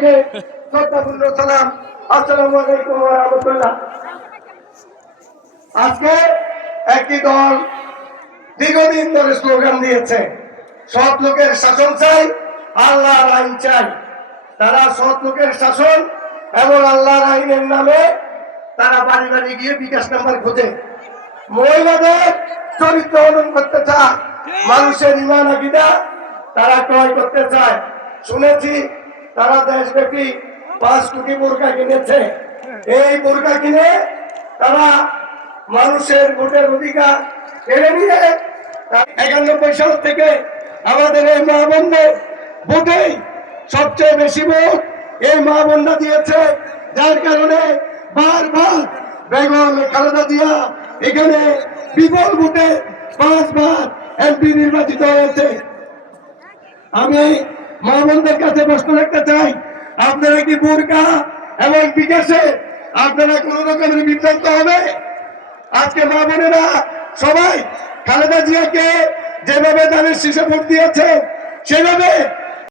সবাইকে শ্রদ্ধাপূর্ণ সালাম, আসসালামু আলাইকুম ওয়া রাহমাতুল্লাহ। আজকে একটি দল দীর্ঘদিন ধরে স্লোগান দিয়েছে, সৎ লোকের শাসন চাই, আল্লাহর আইন চাই। তারা সৎ লোকের শাসন এবং আল্লাহর আইনের নামে তারা বাড়ি বাড়ি গিয়ে বিকাশ নাম্বার খোঁজে, মহিলাদের চরিত্র হনন করতে চায়, মানুষের ঈমান আকীদা তারা ক্রয় করতে চায়। শুনেছি তারা দেশব্যাপী 5 কোটি বোরকা কিনেছে। এই বোরকা কিনে তারা মানুষের ভোটের অধিকার কেড়ে নিয়ে 91 সাল থেকে আমাদের এই মা বোনদের ভোটেই সবচেয়ে বেশি ভোট এই মা বোনরা দিয়েছে, যার কারণে বারবার বেগম খালেদা জিয়া এখানে বিপুল ভোটে 5 বার এমপি নির্বাচিত হয়েছে। আমি মা বোনদের কাছে প্রশ্ন রাখতে চাই, আপনারা কি বোরকা এবং বিকাশে আপনারা কোন রকমের বিভ্রান্ত হবে? আজকে মা বোনেরা সবাই খালেদা জিয়াকে যেভাবে তাদের শীর্ষে ভোট দিয়েছে সেভাবে